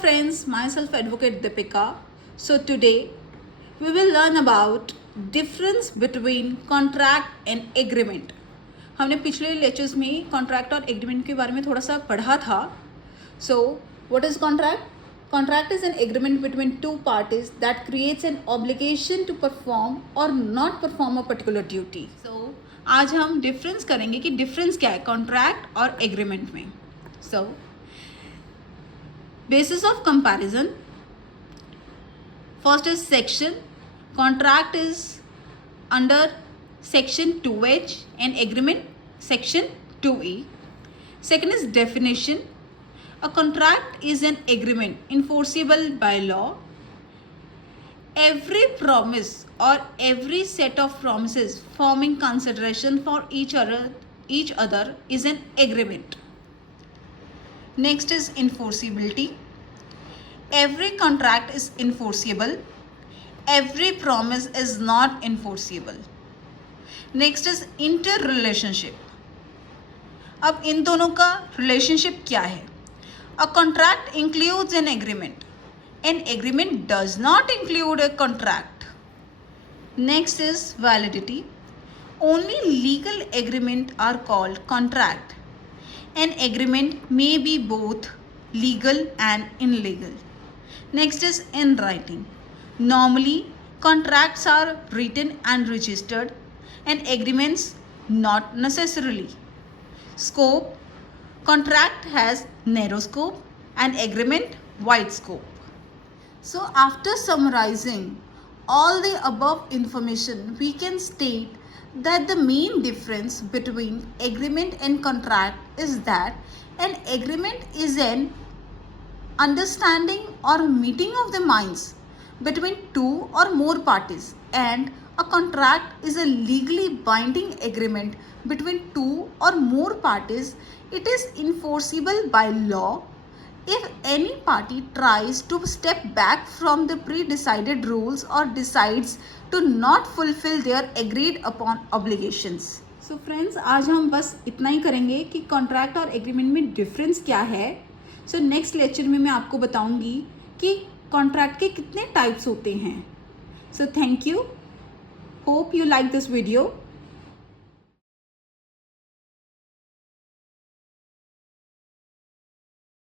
friends, myself Advocate Deepika. So today we will learn about difference between contract and agreement. हमने पिछले lectures में contract और agreement के बारे में थोड़ा सा पढ़ा था. So what is contract? Contract is an agreement between two parties that creates an obligation to perform or not perform a particular duty. So आज हम डिफरेंस करेंगे कि डिफरेंस क्या है कॉन्ट्रैक्ट और एग्रीमेंट में. So basis of comparison, first is section. Contract is under section 2H and agreement section 2E. Second is definition. A contract is an agreement enforceable by law. Every promise or every set of promises forming consideration for each other is an agreement. Next is enforceability. Every contract is enforceable. Every promise is not enforceable. Next is interrelationship. अब इन दोनों का relationship क्या है? A contract includes an agreement. An agreement does not include a contract. Next is validity. Only legal agreements are called contract. An agreement may be both legal and illegal. Next is in writing. Normally, contracts are written and registered, and agreements not necessarily. Scope. Contract has narrow scope and agreement wide scope. So after summarizing all the above information, we can state that the main difference between agreement and contract is that an agreement is an understanding or meeting of the minds between two or more parties, and a contract is a legally binding agreement between two or more parties. It is enforceable by law. If any party tries to step back from the pre-decided rules or decides to not fulfill their agreed upon obligations. So friends, आज हम बस इतना ही करेंगे कि contract और agreement में difference क्या है. So नेक्स्ट लेक्चर में मैं आपको बताऊंगी कि कॉन्ट्रैक्ट के कितने टाइप्स होते हैं. So thank you. Hope you like this video.